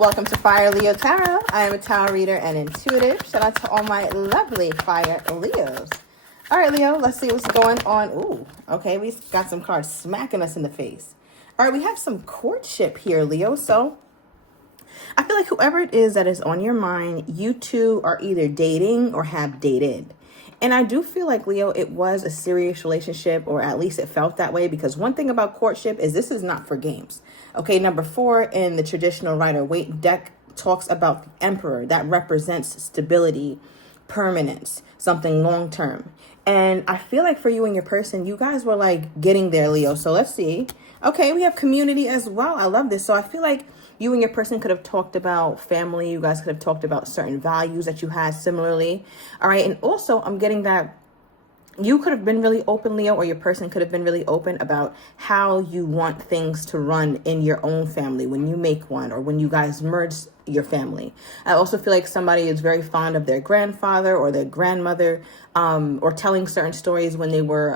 Welcome to Fire Leo Tarot. I am a tarot reader and intuitive. Shout out to all my lovely Fire Leos. All right, Leo, let's see what's going on. Ooh, okay, we got some cards smacking us in the face. All right, we have some courtship here, Leo. So I feel like whoever it is that is on your mind, you two are either dating or have dated. And I do feel like, Leo, it was a serious relationship, or at least it felt that way, because one thing about courtship is this is not for games. Okay, number 4 in the traditional Rider-Waite deck talks about the Emperor. That represents stability, permanence, something long-term. And I feel like for you and your person, you guys were like getting there, Leo. So let's see. Okay, we have community as well. I love this. So I feel like you and your person could have talked about family. You guys could have talked about certain values that you had similarly. All right. And also I'm getting that you could have been really open, Leo, or your person could have been really open about how you want things to run in your own family when you make one, or when you guys merge your family. I also feel like somebody is very fond of their grandfather or their grandmother, or telling certain stories when they were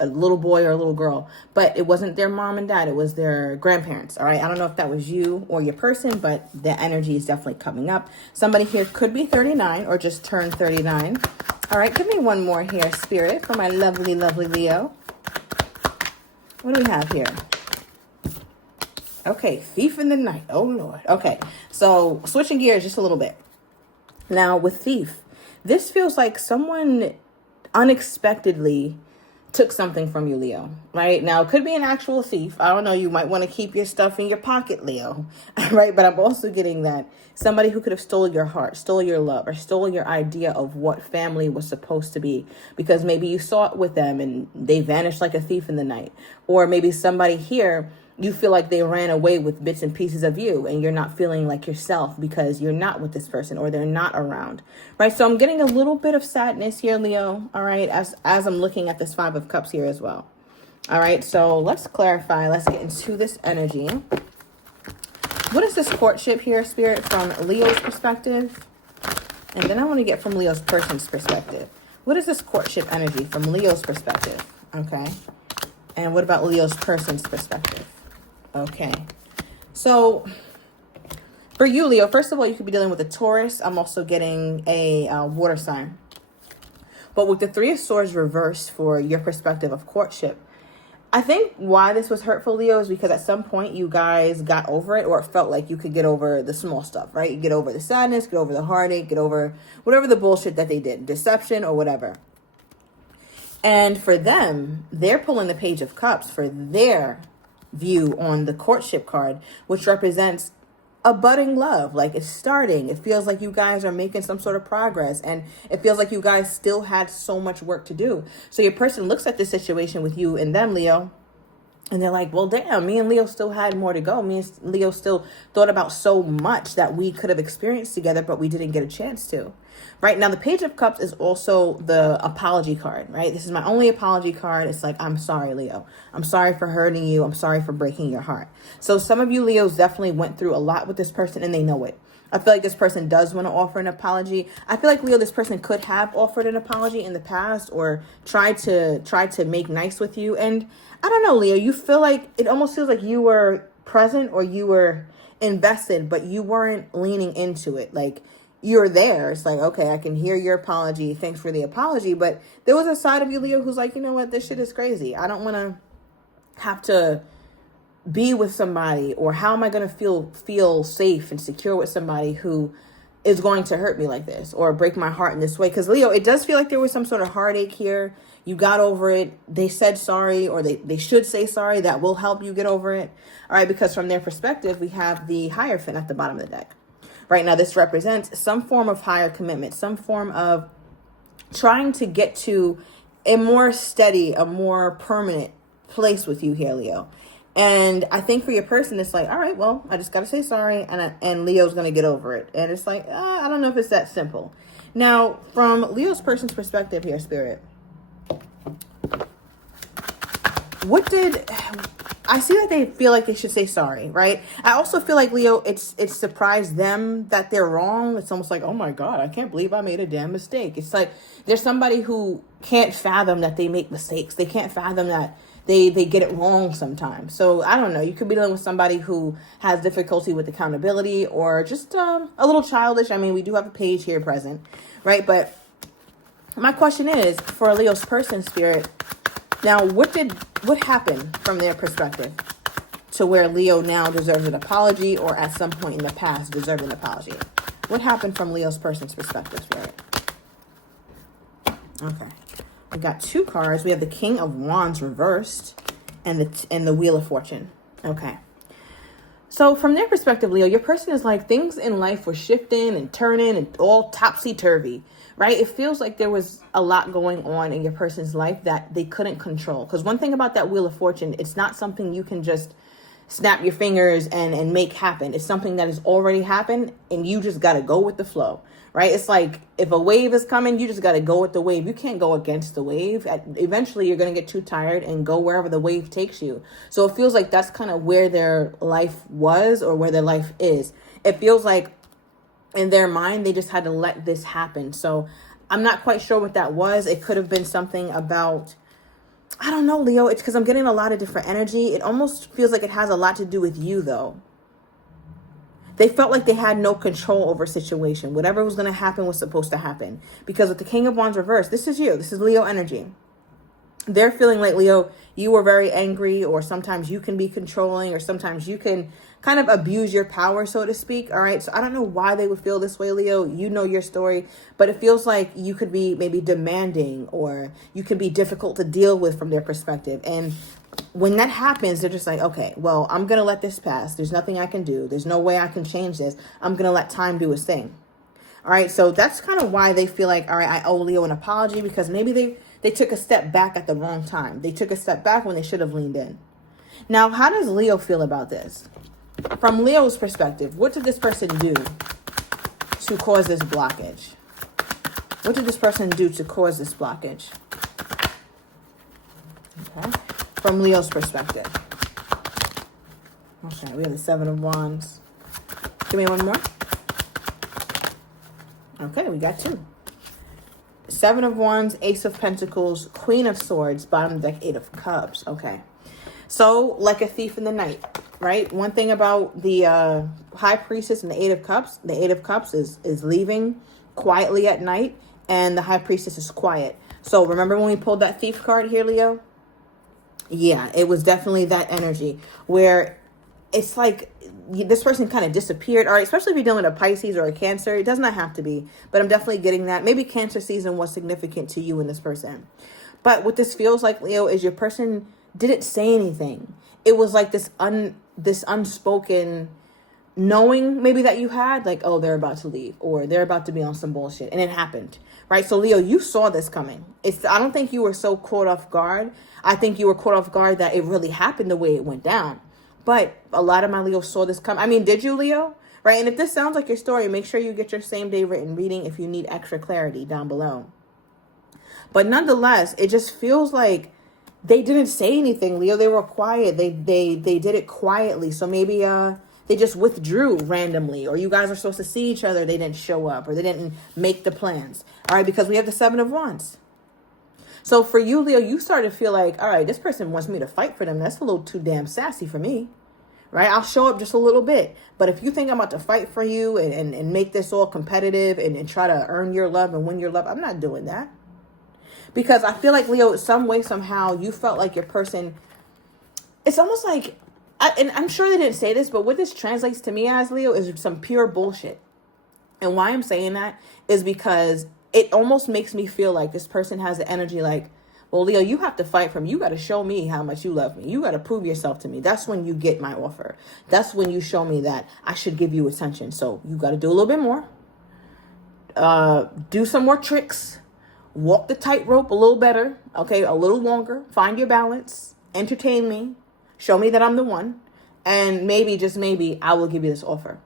a little boy or a little girl, but it wasn't their mom and dad, it was their grandparents. All right, I don't know if that was you or your person, but the energy is definitely coming up. Somebody here could be 39 or just turned 39. All right, give me one more here, Spirit, for my lovely, lovely Leo. What do we have here? Okay, Thief in the Night. Oh, Lord. Okay, so switching gears just a little bit. Now, with Thief, this feels like someone unexpectedly took something from you, Leo, right? Now, it could be an actual thief. I don't know. You might want to keep your stuff in your pocket, Leo, right? But I'm also getting that somebody who could have stole your heart, stole your love, or stole your idea of what family was supposed to be, because maybe you saw it with them and they vanished like a thief in the night. Or maybe somebody here, you feel like they ran away with bits and pieces of you and you're not feeling like yourself because you're not with this person or they're not around, right? So I'm getting a little bit of sadness here, Leo, all right, as I'm looking at this 5 of Cups here as well. All right, so let's clarify. Let's get into this energy. What is this courtship here, Spirit, from Leo's perspective? And then I want to get from Leo's person's perspective. What is this courtship energy from Leo's perspective? Okay. And what about Leo's person's perspective? Okay, so for you, Leo, first of all, you could be dealing with a Taurus. I'm also getting a water sign. But with the 3 of Swords reversed for your perspective of courtship, I think why this was hurtful, Leo, is because at some point you guys got over it, or it felt like you could get over the small stuff, right? You get over the sadness, get over the heartache, get over whatever the bullshit that they did, deception or whatever. And for them, they're pulling the Page of Cups for their view on the courtship card, which represents a budding love. Like it's starting. It feels like you guys are making some sort of progress, and it feels like you guys still had so much work to do. So your person looks at this situation with you and them, Leo, and they're like, well, damn, me and Leo still had more to go. Me and Leo still thought about so much that we could have experienced together, but we didn't get a chance to. Right now, the Page of Cups is also the apology card, right? This is my only apology card. It's like, I'm sorry, Leo. I'm sorry for hurting you. I'm sorry for breaking your heart. So some of you Leos definitely went through a lot with this person and they know it. I feel like this person does want to offer an apology. I feel like, Leo, this person could have offered an apology in the past or tried to make nice with you. And I don't know, Leo, you feel like it almost feels like you were present or you were invested, but you weren't leaning into it. Like, you're there. It's like, okay, I can hear your apology. Thanks for the apology. But there was a side of you, Leo, who's like, you know what? This shit is crazy. I don't want to have to be with somebody, or how am I going to feel safe and secure with somebody who is going to hurt me like this or break my heart in this way? Because, Leo, it does feel like there was some sort of heartache here. You got over it. They said sorry, or they should say sorry. That will help you get over it. All right, because from their perspective, we have the Hierophant at the bottom of the deck. Right now, this represents some form of higher commitment, some form of trying to get to a more steady, a more permanent place with you here, Leo. And I think for your person, it's like, all right, well, I just got to say sorry, and Leo's going to get over it. And it's like, I don't know if it's that simple. Now, from Leo's person's perspective here, Spirit, I see that they feel like they should say sorry, right? I also feel like, Leo, it's surprised them that they're wrong. It's almost like, oh my God, I can't believe I made a damn mistake. It's like there's somebody who can't fathom that they make mistakes. They can't fathom that they get it wrong sometimes. So I don't know. You could be dealing with somebody who has difficulty with accountability or just a little childish. I mean, we do have a page here present, right? But my question is, for a Leo's person, Spirit, now what happened from their perspective to where Leo now deserves an apology, or at some point in the past deserved an apology? What happened from Leo's person's perspective, Spirit? Okay. We got 2 cards. We have the King of Wands reversed and the Wheel of Fortune. Okay. So from their perspective, Leo, your person is like, things in life were shifting and turning and all topsy-turvy, right? It feels like there was a lot going on in your person's life that they couldn't control. Because one thing about that Wheel of Fortune, it's not something you can just snap your fingers and make happen. It's something that has already happened, and you just got to go with the flow, right? It's like if a wave is coming, you just got to go with the wave. You can't go against the wave. Eventually, you're going to get too tired and go wherever the wave takes you. So it feels like that's kind of where their life was, or where their life is. It feels like in their mind, they just had to let this happen. So I'm not quite sure what that was. It could have been something about, I don't know, Leo. It's because I'm getting a lot of different energy. It almost feels like it has a lot to do with you, though. They felt like they had no control over a situation. Whatever was going to happen was supposed to happen. Because with the King of Wands reversed, this is you. This is Leo energy. They're feeling like, Leo, you were very angry, or sometimes you can be controlling, or sometimes you can kind of abuse your power, so to speak. All right. So I don't know why they would feel this way, Leo. You know your story, but it feels like you could be maybe demanding, or you could be difficult to deal with from their perspective. And when that happens, they're just like, okay, well, I'm going to let this pass. There's nothing I can do. There's no way I can change this. I'm going to let time do its thing. All right. So that's kind of why they feel like, all right, I owe Leo an apology, because maybe they took a step back at the wrong time. They took a step back when they should have leaned in. Now, how does Leo feel about this? From Leo's perspective, what did this person do to cause this blockage? What did this person do to cause this blockage? Okay. From Leo's perspective. Okay, we have the 7 of Wands. Give me one more. Okay, we got 2. 7 of Wands, Ace of Pentacles, Queen of Swords, bottom of the deck, 8 of Cups. Okay. So, like a thief in the night, right? One thing about the High Priestess and the 8 of Cups, the 8 of Cups is leaving quietly at night, and the High Priestess is quiet. So, remember when we pulled that thief card here, Leo? Yeah, it was definitely that energy where it's like this person kind of disappeared. All right, especially if you're dealing with a Pisces or a Cancer. It does not have to be, but I'm definitely getting that. Maybe Cancer season was significant to you and this person. But what this feels like, Leo, is your person didn't say anything. It was like this unspoken knowing maybe that you had, like, oh, they're about to leave, or they're about to be on some bullshit, and it happened, right? So Leo, you saw this coming. I don't think you were so caught off guard. I think you were caught off guard that it really happened the way it went down. But a lot of my Leos saw this come. I mean, did you, Leo? Right? And if this sounds like your story, make sure you get your same day written reading if you need extra clarity down below. But nonetheless, it just feels like they didn't say anything, Leo. They were quiet. They did it quietly. So maybe they just withdrew randomly, or you guys are supposed to see each other. They didn't show up, or they didn't make the plans. All right, because we have the 7 of Wands. So for you, Leo, you start to feel like, all right, this person wants me to fight for them. That's a little too damn sassy for me, right? I'll show up just a little bit. But if you think I'm about to fight for you and make this all competitive and try to earn your love and win your love, I'm not doing that. Because I feel like, Leo, some way, somehow, you felt like your person, it's almost like, and I'm sure they didn't say this, but what this translates to me as, Leo, is some pure bullshit. And why I'm saying that is because it almost makes me feel like this person has the energy like, well, Leo, you have to fight for me. You got to show me how much you love me. You got to prove yourself to me. That's when you get my offer. That's when you show me that I should give you attention. So you got to do a little bit more. Do some more tricks. Walk the tightrope a little better. Okay, a little longer. Find your balance. Entertain me. Show me that I'm the one. And maybe, just maybe, I will give you this offer.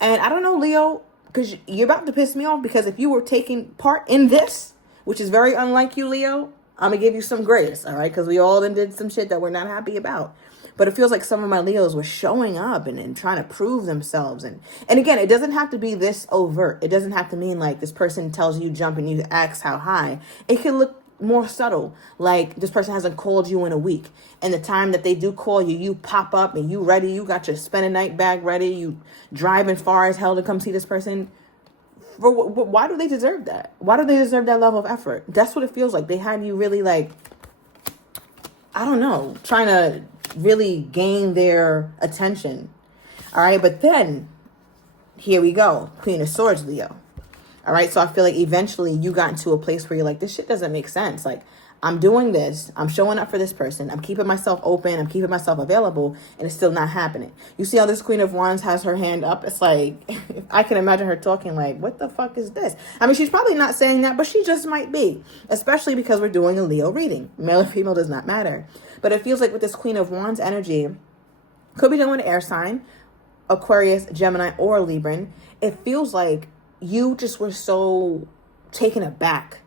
And I don't know, Leo, because you're about to piss me off, because if you were taking part in this, which is very unlike you, Leo, I'm going to give you some grace, all right? Because we all did some shit that we're not happy about. But it feels like some of my Leos were showing up and trying to prove themselves. And again, it doesn't have to be this overt. It doesn't have to mean like this person tells you jump and you ask how high. It can look more subtle. Like this person hasn't called you in a week, and the time that they do call you, you pop up and you ready. You got your spend a night bag ready. You driving far as hell to come see this person. Why do they deserve that? Why do they deserve that level of effort? That's what it feels like. They had you really like, I don't know, trying to really gain their attention. All right, but then here we go, Queen of Swords, Leo. All right, so I feel like eventually you got into a place where you're like, this shit doesn't make sense. Like, I'm doing this. I'm showing up for this person. I'm keeping myself open. I'm keeping myself available, and it's still not happening. You see how this Queen of Wands has her hand up? It's like, I can imagine her talking like, what the fuck is this? I mean, she's probably not saying that, but she just might be, especially because we're doing a Leo reading. Male or female does not matter. But it feels like with this Queen of Wands energy, could be doing an air sign, Aquarius, Gemini, or Libran. It feels like you just were so taken aback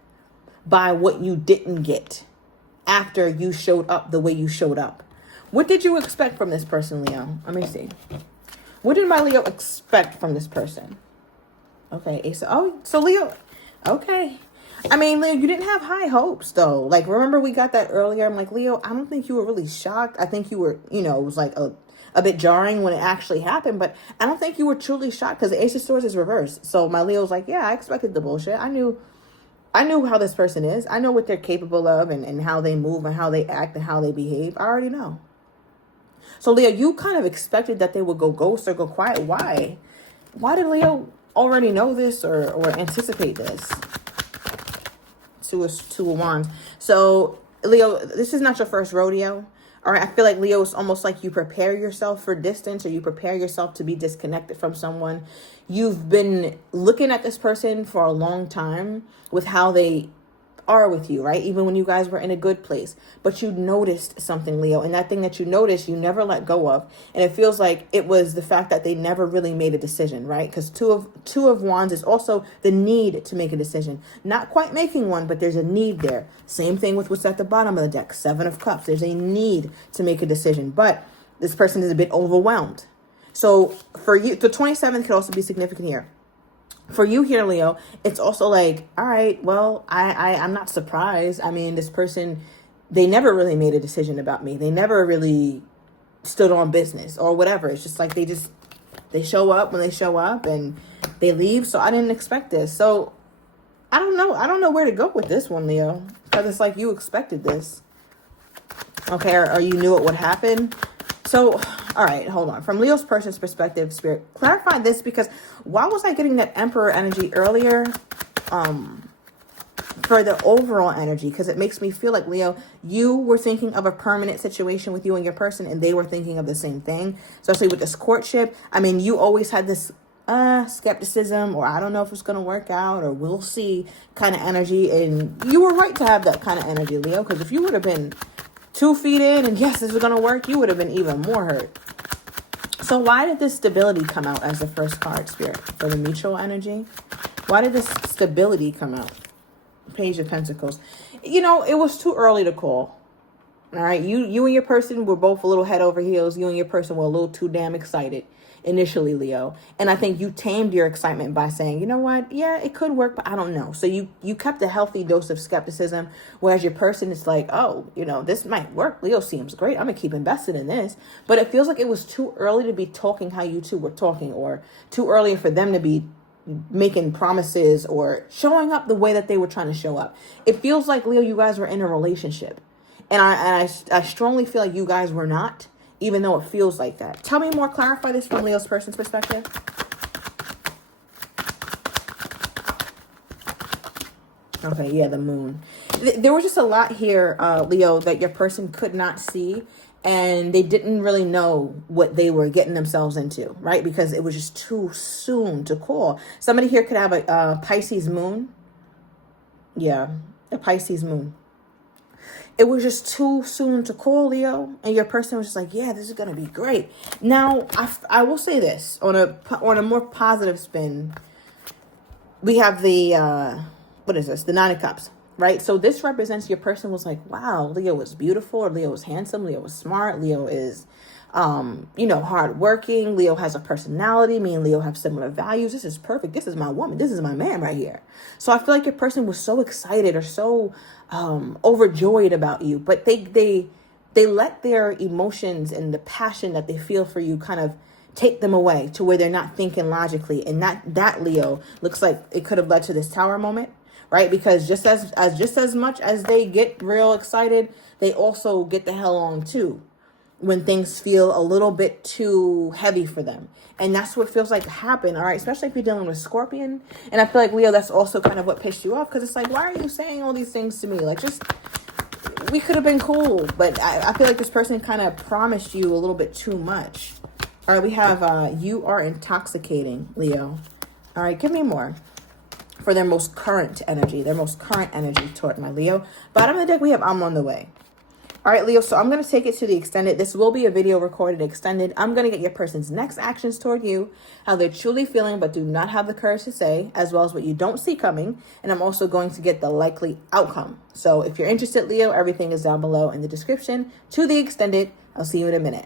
by what you didn't get after you showed up the way you showed up. What did you expect from this person, Leo? Let me see. What did my Leo expect from this person? Okay, so Leo, okay. I mean, Leo, you didn't have high hopes, though. Like, remember we got that earlier? I'm like, Leo, I don't think you were really shocked. I think you were, it was like a bit jarring when it actually happened, but I don't think you were truly shocked because the Ace of Swords is reversed. So my Leo's like, yeah, I expected the bullshit. I knew how this person is. I know what they're capable of and how they move and how they act and how they behave. I already know. So Leo, you kind of expected that they would go ghost or go quiet. Why? Why did Leo already know this or anticipate this? Two of Wands. So Leo, this is not your first rodeo. All right, I feel like Leo is almost like you prepare yourself for distance or you prepare yourself to be disconnected from someone. You've been looking at this person for a long time with how they are with you, right? Even when you guys were in a good place. But you noticed something, Leo. And that thing that you noticed, you never let go of. And it feels like it was the fact that they never really made a decision, right? Because two of Wands is also the need to make a decision. Not quite making one, but there's a need there. Same thing with what's at the bottom of the deck, Seven of Cups. There's a need to make a decision. But this person is a bit overwhelmed. So for you, the 27th could also be significant here. For you here, Leo, it's also like, all right, well, I'm not surprised. I mean, this person, they never really made a decision about me. They never really stood on business or whatever. It's just like they show up when they show up and they leave. So I didn't expect this. So I don't know. I don't know where to go with this one, Leo, because it's like you expected this. Okay, or you knew it would happen. So, all right, hold on. From Leo's person's perspective, Spirit, clarify this because why was I getting that Emperor energy earlier for the overall energy? Because it makes me feel like, Leo, you were thinking of a permanent situation with you and your person, and they were thinking of the same thing, especially with this courtship. I mean, you always had this skepticism or I don't know if it's going to work out or we'll see kind of energy. And you were right to have that kind of energy, Leo, because if you would have been 2 feet in and yes, this is going to work, you would have been even more hurt. So why did this stability come out as the first card, Spirit, for the mutual energy? Why did this stability come out? Page of Pentacles. It was too early to call. All right. You and your person were both a little head over heels. You and your person were a little too damn excited initially, Leo. And I think you tamed your excitement by saying, you know what? Yeah, it could work, but I don't know. So you kept a healthy dose of skepticism, whereas your person is like, oh, this might work. Leo seems great. I'm going to keep invested in this. But it feels like it was too early to be talking how you two were talking, or too early for them to be making promises or showing up the way that they were trying to show up. It feels like, Leo, you guys were in a relationship. And I strongly feel like you guys were not, even though it feels like that. Tell me more, clarify this from Leo's person's perspective. Okay, yeah, the moon. There was just a lot here, Leo, that your person could not see, and they didn't really know what they were getting themselves into, right? Because it was just too soon to call. Somebody here could have a Pisces moon. Yeah, a Pisces moon. It was just too soon to call, Leo, and your person was just like, yeah, this is going to be great. Now, I will say this, on a more positive spin, we have the, what is this? The Nine of Cups, right? So this represents your person was like, wow, Leo is beautiful, or Leo is handsome, Leo is smart, Leo is hardworking. Leo has a personality. Me and Leo have similar values. This is perfect. This is my woman. This is my man right here. So I feel like your person was so excited or so overjoyed about you, but they let their emotions and the passion that they feel for you kind of take them away to where they're not thinking logically. And that Leo looks like it could have led to this Tower moment, right? Because just as much as they get real excited, they also get the hell on too when things feel a little bit too heavy for them. And that's what feels like happened, all right? Especially if you're dealing with Scorpion. And I feel like, Leo, that's also kind of what pissed you off, because it's like, why are you saying all these things to me? Like, just, we could have been cool. But I feel like this person kind of promised you a little bit too much. All right, we have you are intoxicating, Leo. All right, give me more for their most current energy toward my Leo. Bottom of the deck, we have I'm on the way. All right, Leo, so I'm going to take it to the extended. This will be a video recorded extended. I'm going to get your person's next actions toward you, how they're truly feeling but do not have the courage to say, as well as what you don't see coming. And I'm also going to get the likely outcome. So if you're interested, Leo, everything is down below in the description to the extended. I'll see you in a minute.